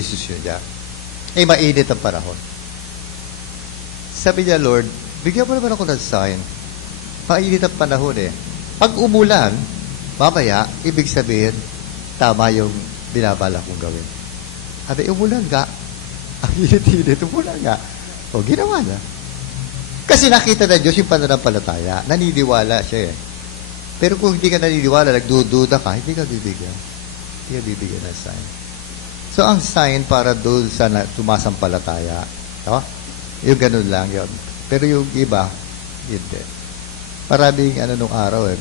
desisyon niya. Eh, mainit ang panahon. Sabi niya, Lord, bigyan mo naman ako ng sign. Mainit ang panahon eh. Pag umulan, mamaya, ibig sabihin, tama yung binabala kong gawin. Sabi, umulan nga. Ang init-init, umulan nga. O, ginawa na. Kasi nakita na Diyos yung pananampalataya. Naniniwala siya eh. Pero kung hindi ka naniniwala, nagdududa ka, hindi ka bibigyan. Hindi ka bibigyan ng sign. So, ang sign para doon sa sumasampalataya, no? Yung ganun lang yun. Pero yung iba, hindi. Maraming nung araw eh.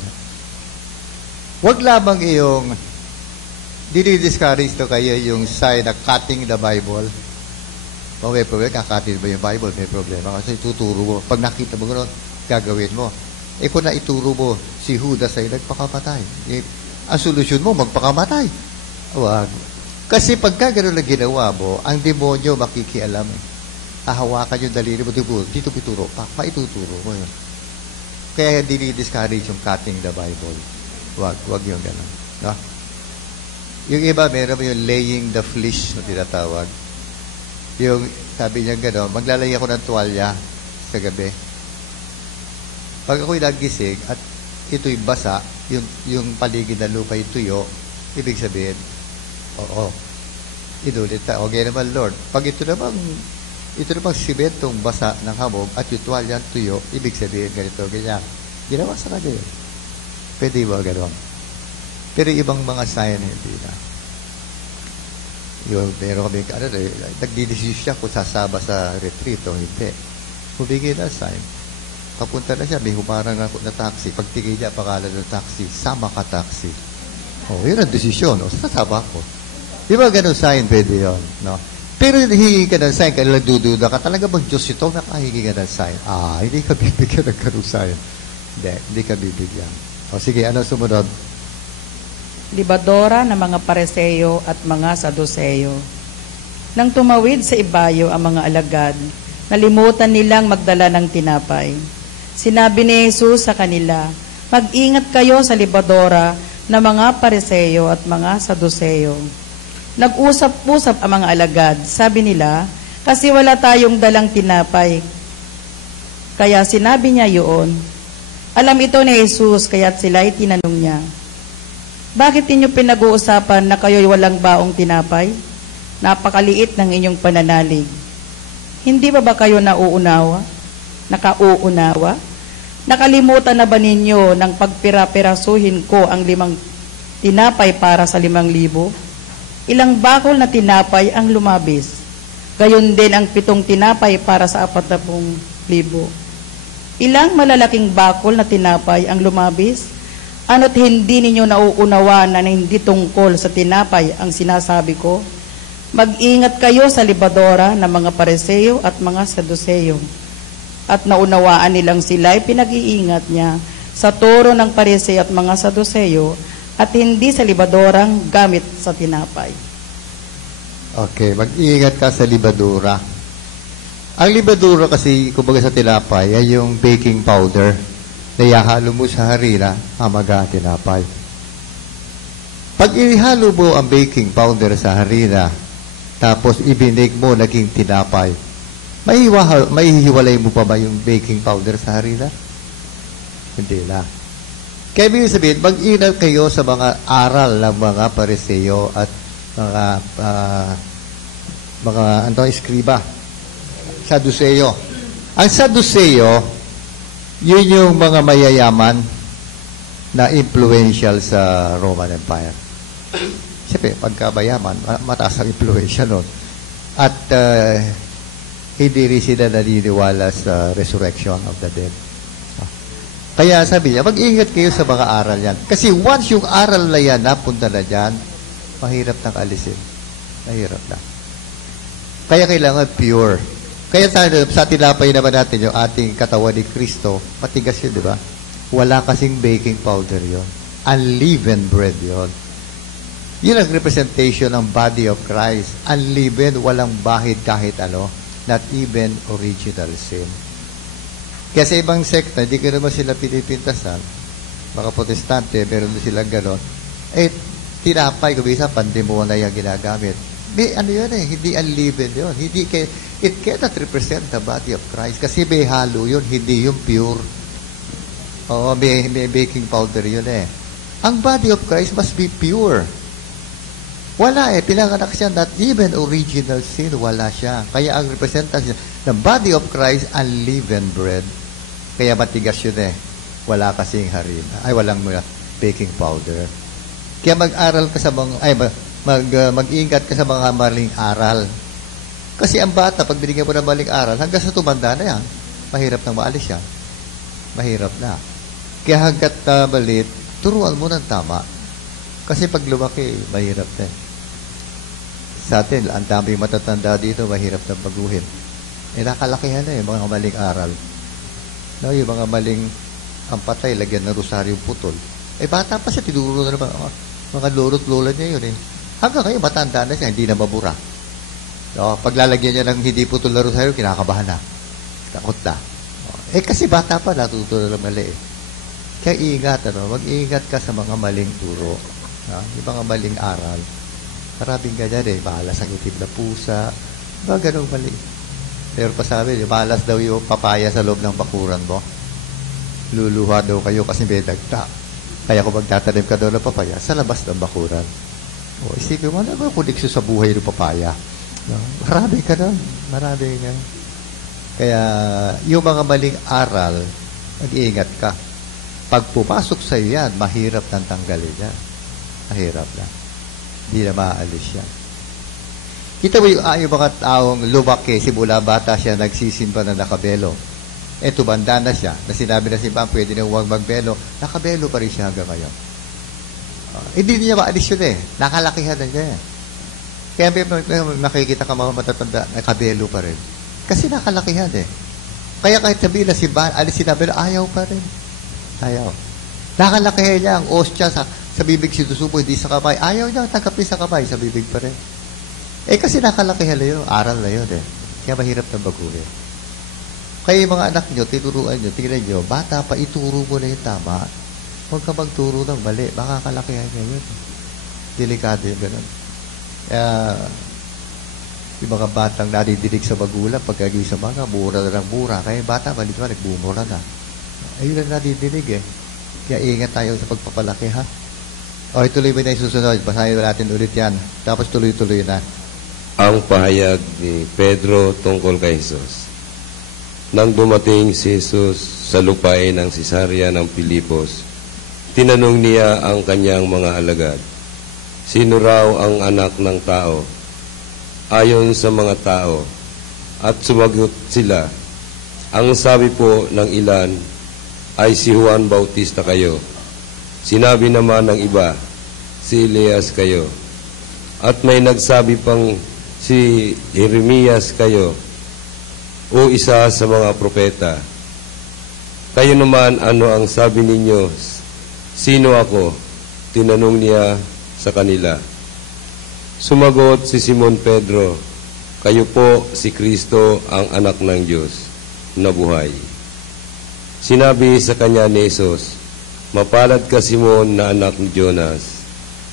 Huwag lamang iyong dinidiscourage to kayo yung sign na cutting the Bible. Kung may problema, kakatin mo yung Bible, may problema. Kasi tuturo mo. Pag nakita mo gano'n, gagawin mo. Eh kung naituro mo, si Judas ay nagpakamatay. Eh, ang solusyon mo, magpakamatay. Huwag. Kasi pagka gano'n na ginawa mo, ang demonyo makikialam. Hahawakan yung daliri mo, dito pituro, maituturo mo yun. Kaya dinidiscourage yung cutting the Bible. Huwag yung gano'n. No? Yung iba, meron mo yung laying the fleece na tinatawag. Yung sabi niya gano'n, maglalagay ako ng tuwalya sa gabi. Pag ako'y nagising at ito'y basa, yung paligid na lupa yung tuyo, ibig sabihin, oo, inulit na, okay naman Lord. Pag ito namang simentong basa ng hamog at yung tuwalya ang tuyo, ibig sabihin ganito, ganyan. Ginawa sa kanya yun. Pwede ba gano'n? Pero ibang mga sign, hindi na. Yung meron kami, nagdidesisyon siya kung sasaba sa retreat o hindi. Humigay na sign. Papunta na siya, may humarang na taxi. Pagtigay niya, pangalan ng taxi, sama ka taxi. Oh, yun ang desisyon. O, sasaba ko. Di ba ganun sign, pwede yun, no? Pero hihingi ka ng sign, kaya dududa ka, talaga bang Diyos ito, nakahingi ka ng sign? Hindi ka bibigyan ng ganung sign. Hindi ka bibigyan. O, sige, ano sumunod? Libadora ng mga Pariseo at mga Saduceo. Nang tumawid sa ibayo ang mga alagad, nalimutan nilang magdala ng tinapay. Sinabi ni Jesus sa kanila, mag-ingat kayo sa libadora ng mga Pariseo at mga Saduceo. Nag-usap-usap ang mga alagad. Sabi nila, kasi wala tayong dalang tinapay. Kaya sinabi niya yun. Alam ito ni Jesus, kaya't sila'y tinanong niya, bakit inyo pinag-uusapan na kayo'y walang baong tinapay? Napakaliit ng inyong pananalig. Hindi ba kayo nauunawa? Nakauunawa? Nakalimutan na ba ninyo nang pagpira-pirasuhin ko ang 5 tinapay para sa 5,000? Ilang bakol na tinapay ang lumabis? Gayon din ang 7 tinapay para sa 40,000. Ilang malalaking bakol na tinapay ang lumabis? Ano't hindi ninyo nauunawa na hindi tungkol sa tinapay ang sinasabi ko? Mag-ingat kayo sa libadora ng mga Pariseo at mga Saduceo. At naunawaan nilang sila'y pinag-iingat niya sa turo ng Pariseo at mga Saduceo at hindi sa libadorang gamit sa tinapay. Okay, mag-ingat ka sa libadura. Ang libadura kasi, kumbaga sa tinapay, ay yung baking powder na ihalo mo sa harina, hamaga at tinapay. Pag ihalo mo ang baking powder sa harina, tapos ibinig mo, naging tinapay, maihiwalay mo pa ba yung baking powder sa harina? Hindi na. Kaya ibig sabihin, mag-ingat kayo sa mga aral ng mga Pariseo at mga eskriba. Saduceo. Ang Saduceo, yun yung mga mayayaman na influential sa Roman Empire. Siyempre, pagka mayaman, mataas ang influensya nun. At hindi rin sila naniniwala sa resurrection of the dead. Kaya sabi niya, mag-ingat kayo sa mga aral yan. Kasi once yung aral na yan napunta na dyan, mahirap nang alisin. Mahirap na. Kaya kailangan pure. Kaya sa tinapay naman natin yung ating katawan ni Kristo, matigas yun, di ba? Wala kasing baking powder yon. Unleavened bread yon. Yun ang representation ng body of Christ. Unleavened, walang bahid kahit ano. Not even original sin. Kaya sa ibang sekta, hindi ko naman sila pinipintasan. Mga protestante, meron din silang ganon. Tinapay, kung isa, pandemona yung ginagamit. may ano yun hindi unleavened yun. It cannot represent the body of Christ kasi may halo yun, hindi yung pure. Oo, may baking powder yun Ang body of Christ must be pure. Wala pinanganak siya, not even original sin, wala siya. Kaya ang representation ng body of Christ, unleavened bread. Kaya matigas yun Wala kasing harina. Walang baking powder. Kaya mag-aral ka sa mga, mag-ingat ka sa mga maling aral. Kasi ang bata, pag binigyan mo ng maling aral, hanggang sa tumanda na yan, mahirap nang maalis yan. Mahirap na. Kaya hanggat malit, turuan mo ng tama. Kasi pag lumaki, mahirap na Sa atin, ang dami matatanda dito, mahirap na baguhin. Nakalakihan na mga maling aral. No, yung mga maling ang patay, lagyan ng rosaryong putol. Bata pa siya, tinuro na naman. Mga lolo't-lola niya yun Hanggang kayo, matanda na siya, hindi na mabura. So, paglalagyan niya ng hindi putol na rosaryo, kinakabahan na. Takot na. Kasi bata pa, natuto na ng mali Kaya ingat, mag-ingat ka sa mga maling turo. Yung mga maling aral. Maraming ganyan malas ang itim na pusa. Mga ganong mali. Pero pa sabi, malas daw yung papaya sa loob ng bakuran mo. Luluha daw kayo kasi may dagta. Kaya kung magtatanim ka daw ng papaya, sa labas ng bakuran. Isipin mo, ano ba koneksyon sa buhay ng papaya? Marami ka doon. Marami ka. Kaya, yung mga maling aral, mag-iingat ka. Pag pumasok sa iyo yan, mahirap nang tanggalin yan. Mahirap na. Hindi na maaalis yan. Kita mo yung mga taong lumaki, simula bata siya, nagsisimba na nakabelo. Tumanda na siya, na sinabi na si Pam, pwede na huwag magbelo, nakabelo pa rin siya hanggang ngayon. Hindi niya maalis yun nakalakihan na niya Kaya may nakikita ka mga matatanda, nakabelo pa rin. Kasi nakalakihan Kaya kahit sabihin na si Ban, alis sinabi na, ayaw pa rin. Ayaw. Nakalakihan niya ang ostya sa bibig sinusubo, hindi sa kamay. Ayaw niya tanggapin sa kamay, sa bibig pa rin. Kasi nakalakihan na yun, aral na yun Kaya mahirap na baguhin. Kaya yung mga anak nyo, tinuruan nyo, tingnan nyo, bata pa, ituro mo na yung tama. Huwag ka magturo ng mali, baka kalakihan niya yun. Delikado yung ganun. Kaya, yung mga batang nadidinig sa magulang, pagkagawin sa mga, mura na ng mura. Kaya yung bata, malit ba, nagbumura na. Ayun ang nadidinig Kaya ingat tayo sa pagpapalaki, ha? Tuloy mo na yung susunod. Basahin natin ulit yan. Tapos tuloy-tuloy na. Ang pahayag ni Pedro tungkol kay Jesus. Nang dumating si Jesus sa lupain ng Cesarea ng Pilipos, tinanong niya ang kanyang mga alagad, sino raw ang anak ng tao? Ayon sa mga tao, at sumagot sila, ang sabi po ng ilan ay si Juan Bautista kayo. Sinabi naman ng iba, si Elias kayo. At may nagsabi pang si Jeremias kayo, o isa sa mga propeta. Kayo naman, ano ang sabi ninyo? Sino ako? Tinanong niya sa kanila. Sumagot si Simon Pedro, kayo po si Kristo, ang anak ng Diyos na buhay. Sinabi sa kanya ni Jesus, mapalad ka Simon na anak ni Jonas,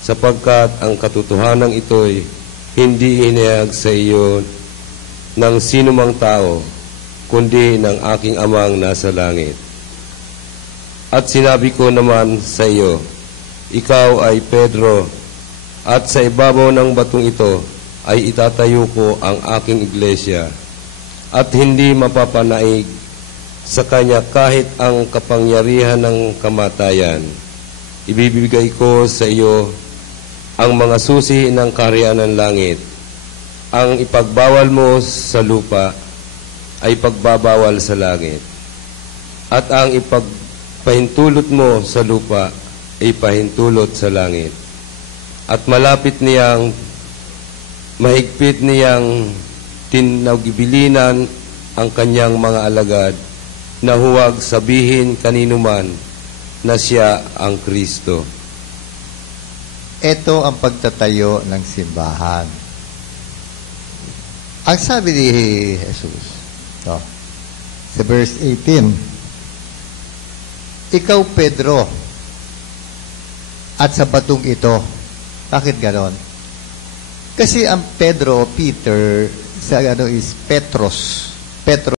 sapagkat ang katotohanan ito'y hindi inihayag sa iyo ng sinumang tao, kundi ng aking amang nasa langit. At sinabi ko naman sa iyo, ikaw ay Pedro, at sa ibabaw ng batong ito ay itatayo ko ang aking iglesia, at hindi mapapanaig sa kanya kahit ang kapangyarihan ng kamatayan. Ibibigay ko sa iyo ang mga susi ng kaharian ng langit. Ang ipagbawal mo sa lupa ay pagbabawal sa langit, at ang ipagpahintulot mo sa lupa ay pahintulot sa langit. At malapit niyang, mahigpit niyang tinagibilinan ang kanyang mga alagad na huwag sabihin kanino man na siya ang Kristo. Ito ang pagtatayo ng simbahan. Ang sabi ni Jesus, sa verse 18, ikaw Pedro, at sa batong ito, bakit ganon? Kasi ang Pedro, Peter, sa ano is Petros. Petros.